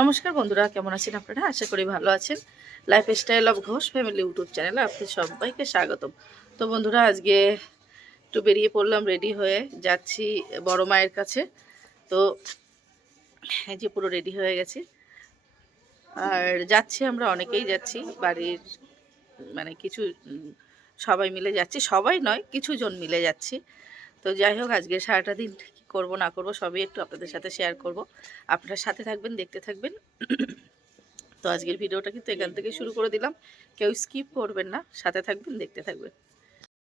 নমস্কার বন্ধুরা, কেমন আছেন আপনারা? আশা করি ভালো আছেন। Life style of Ghosh family YouTube চ্যানেলে আপনাদের সবাইকে স্বাগতম। তো বন্ধুরা, আজকে একটু বেরিয়ে পড়লাম রেডি হয়ে যাচ্ছি বড় মায়ের কাছে। তো এই যে পুরো রেডি হয়ে গেছি। আর যাচ্ছি আমরা, অনেকেই যাচ্ছি। বাড়ির মানে কিছু সবাই মিলে যাচ্ছি। সবাই নয় কিছু জন মিলে যাচ্ছি। তো যাই হোক, আজকে সারাটা দিন করব, না করব, সবই একটু আপনাদের সাথে শেয়ার করব। আপনারা সাথে থাকবেন, দেখতে থাকবেন। তো আজকের ভিডিওটা কিন্তু এখান থেকে শুরু করে দিলাম। কেউ স্কিপ করবেন না, সাথে থাকবেন, দেখতে থাকবেন।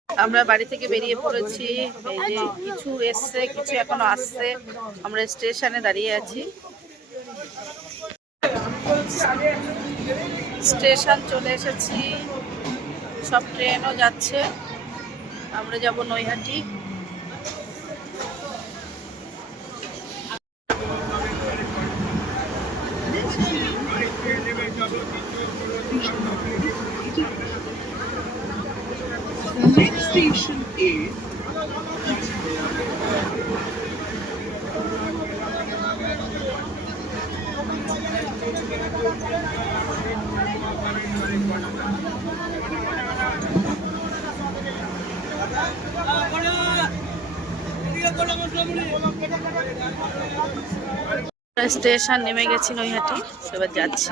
আমরা বাড়ি থেকে বেরিয়ে পড়েছি, এই যে কিছু এসছে, কিছু এখনও আসছে। আমরা স্টেশনে দাঁড়িয়ে আছি। স্টেশন চলে এসেছি। সব ট্রেনও যাচ্ছে। আমরা যাব নৈহাটি। স্টেশন নেমে গেছি নৈহাটি এবার যাচ্ছি।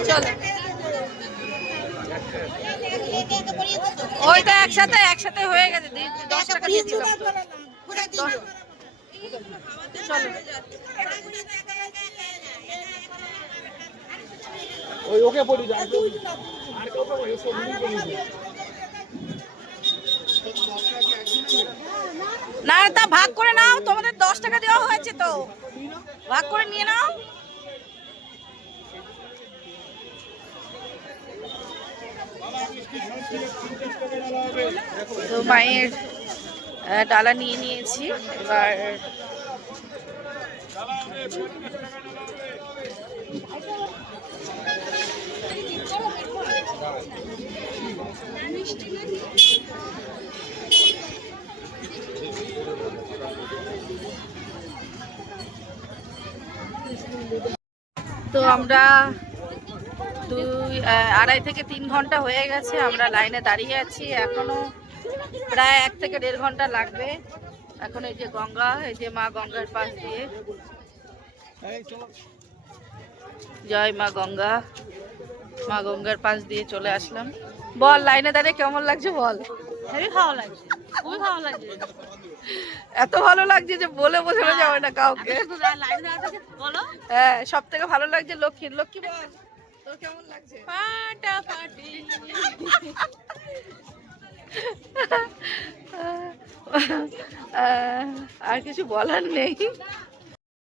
চলো ওইটা একসাথে একসাথে হয়ে গেছে দশ টাকা দিয়েছিলাম তো। ওই ওকে যাই না, তা ভাগ করে নাও, তোমাদের দশ টাকা দেওয়া হয়েছে তো। ভাগ করে নিয়ে নাও। তো মায়ের ডালা নিয়ে নিয়েছি, এবার তো আমরা দুই আড়াই থেকে তিন ঘণ্টা হয়ে গেছে, আমরা লাইনে দাঁড়িয়ে আছি। এখনও প্রায় এক থেকে দেড় ঘণ্টা লাগবে। এখন এই যে গঙ্গা, এই যে মা গঙ্গার পাশ দিয়ে। জয় মা গঙ্গা। মা গঙ্গার পাশ দিয়ে চলে আসলাম। বল, লাইনে দাঁড়িয়ে কেমন লাগছে বল? হেবি ভালো লাগছে খুবই ভালো লাগছে। এত ভালো লাগছে যে বলে বোঝানো যাবে না কাউকে। হ্যাঁ সব থেকে ভালো লাগছে লক্ষ্মীর লক্ষ্মী বল। তোর কেমন লাগছে? ফাটাফাটি। আহ, আর কিছু বলার নেই।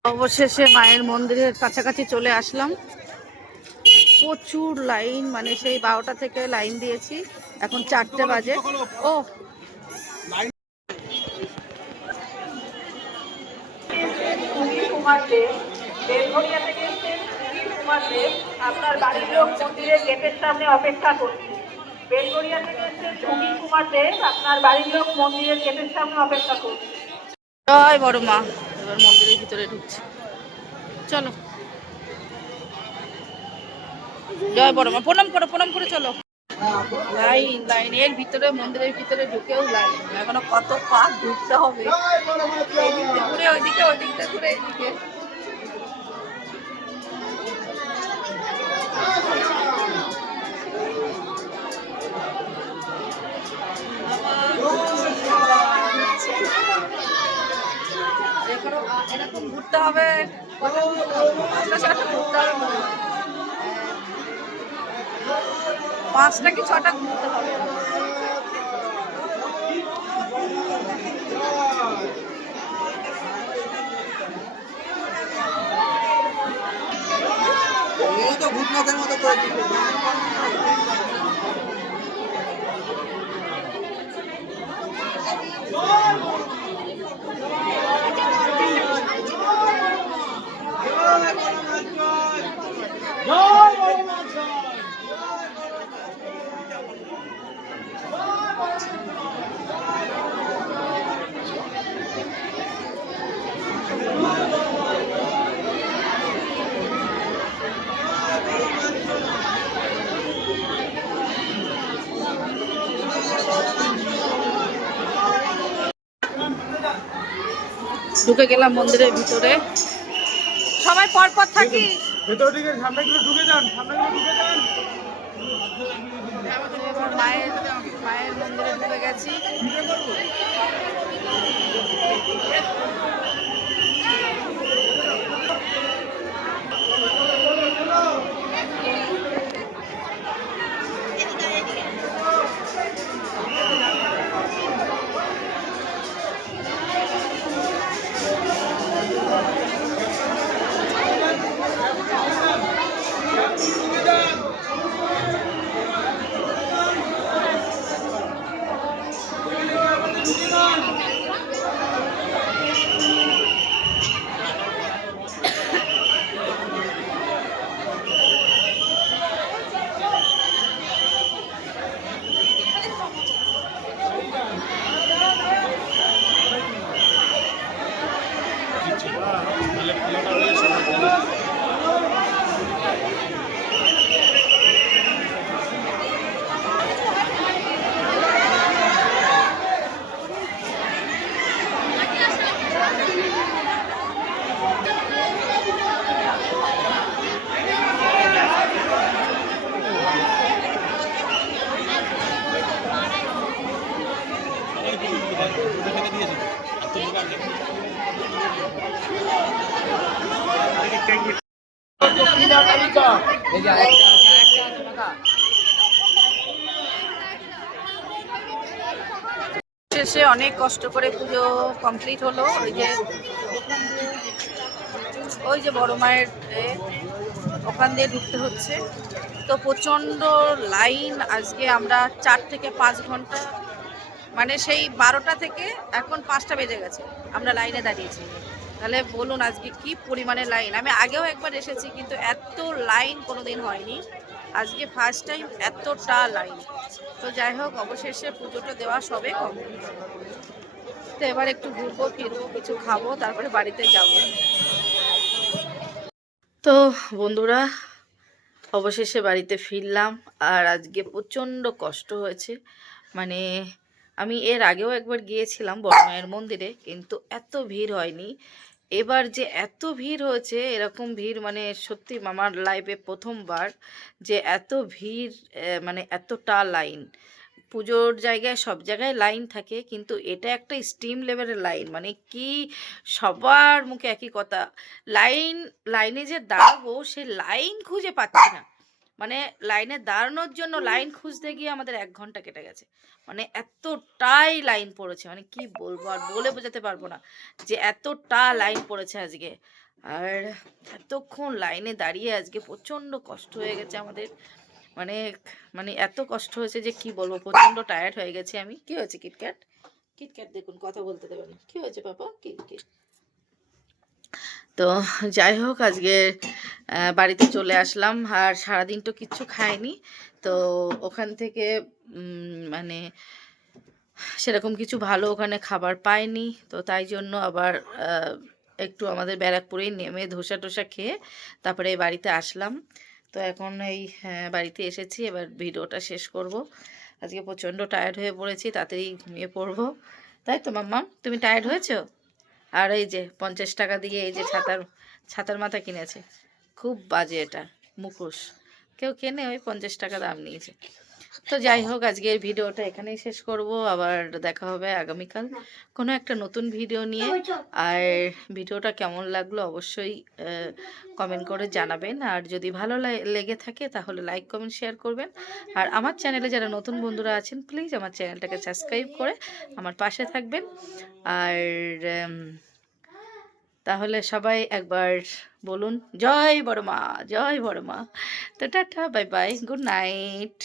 অবশেষে মায়ের মন্দিরের কাছাকাছি চলে আসলাম। প্রচুর লাইন মানে সেই বারোটা থেকে লাইন দিয়েছি। এখন চারটে বাজে। ও। আপনার বাড়ির লোক মন্দিরের গেটের সামনে অপেক্ষা থেকে কুমার আপনার বাড়ির লোক মন্দিরের গেটের সামনে অপেক্ষা জয় বড় মা। এবার মন্দিরের ভিতরে ঢুকছে। চলো। জয় বড় মা। প্রণাম করো, প্রণাম করে চলো। লাইন লাইন এর ভিতরে, মন্দিরের ভিতরে ঢুকেও লাইন এখনও কত পা ঢুকতে হবে? এদিক ঘুরে ওইদিকে, ওইদিকটা ঘুরে এদিকে। এরকম ঘুরতে হবে ঘুরতে হবে। পাঁচটা কি ছটা ঘুরতে হবে? তো ভূতনাথের মতো করে দিল ঢুকে গেলাম মন্দিরের ভিতরে। সবাই পর পর থাকি। ভেতর দিকে সামনে একটু ঢুকে যান সামনে একটু ঢুকে যান। মায়ের মায়ের মন্দিরে ঢুকে গেছি। শেষে অনেক কষ্ট করে পুজো কমপ্লিট হলো। ওই যে ওই যে বড় মায়ের ওখান দিয়ে ঢুকতে হচ্ছে। তো প্রচণ্ড লাইন আজকে আমরা চার থেকে পাঁচ ঘণ্টা মানে সেই বারোটা থেকে এখন পাঁচটা বেজে গেছে। আমরা লাইনে দাঁড়িয়েছি। তাহলে বলুন আজকে কি পরিমাণে লাইন আমি আগেও একবার এসেছি, কিন্তু এত লাইন কোনোদিন হয়নি। আজকে ফার্স্ট টাইম এতটা লাইন তো যাই হোক, অবশেষে পুজোটা দেওয়া সবে কম তো এবার একটু ঘুরবো, ফিরবো, কিছু খাব, তারপরে বাড়িতে যাব। তো বন্ধুরা, অবশেষে বাড়িতে ফিরলাম, আর আজকে প্রচণ্ড কষ্ট হয়েছে। মানে আমি এর আগেও একবার গিয়েছিলাম বড়মায়ের মন্দিরে, কিন্তু এত ভিড় হয়নি। এবার যে এত ভিড় হয়েছে, এরকম ভিড় মানে সত্যি আমার লাইফে প্রথমবার যে এত ভিড় মানে এতটা লাইন পুজোর জায়গায় সব জায়গায় লাইন থাকে, কিন্তু এটা একটা স্টিম লেভেলের লাইন মানে কি সবার মুখে একই কথা। লাইন লাইনে যে দাঁড়াবো, সে লাইন খুঁজে পাচ্ছি না। মানে লাইনে দাঁড়ানোর জন্য লাইন খুঁজতে গিয়ে আমাদের এক ঘণ্টা কেটে গেছে। মানে এতটাই লাইন পড়েছে মানে কি বলব আর বলে বোঝাতে পারব না যে এতটা লাইন পড়েছে আজকে। আর এতক্ষণ লাইনে দাঁড়িয়ে আজকে প্রচণ্ড কষ্ট হয়ে গেছে আমাদের। মানে মানে এত কষ্ট হয়েছে যে কি বলব প্রচণ্ড টায়ার্ড হয়ে গেছি আমি। কি হয়েছে কিটক্যাট? কিটক্যাট দেখুন কথা বলতে দেবে না। কি হয়েছে পাপা? কি কি? তো যাই হোক আজকে বাড়িতে চলে আসলাম আর সারাদিন তো কিচ্ছু খাইনি। তো ওখান থেকে মানে সেরকম কিছু ভালো ওখানে খাবার পাইনি। তো তাই জন্য আবার একটু আমাদের ব্যারাকপুরেই নেমে ধোসা টোসা খেয়ে তারপরে এই বাড়িতে আসলাম। তো এখন এই হ্যাঁ, বাড়িতে এসেছি এবার ভিডিওটা শেষ করব। আজকে প্রচণ্ড টায়ার্ড হয়ে পড়েছি তাড়াতাড়ি ঘুমিয়ে পড়ব। তাই তো মাম্মা? তুমি টায়ার্ড হয়েছো? আর এই যে পঞ্চাশ টাকা দিয়ে এই যে ছাতার ছাতার মাথা কিনেছে। খুব বাজে এটা, মুখোশ। কেউ কেনে ওই পঞ্চাশ টাকা দাম নিয়েছে। তো যাই হোক, আজকের ভিডিওটা এখানেই শেষ করব। আবার দেখা হবে আগামীকাল কোনো একটা নতুন ভিডিও নিয়ে। আর ভিডিওটা কেমন লাগল অবশ্যই কমেন্ট করে জানাবেন। আর যদি ভালো লেগে থাকে তাহলে লাইক কমেন্ট শেয়ার করবেন। আর আমার চ্যানেলে যারা নতুন বন্ধুরা আছেন প্লিজ আমার চ্যানেলটাকে সাবস্ক্রাইব করে আমার পাশে থাকবেন। আর তাহলে সবাই একবার বলুন, জয় বড় মা, জয় বড় মা। তো tata bye bye good night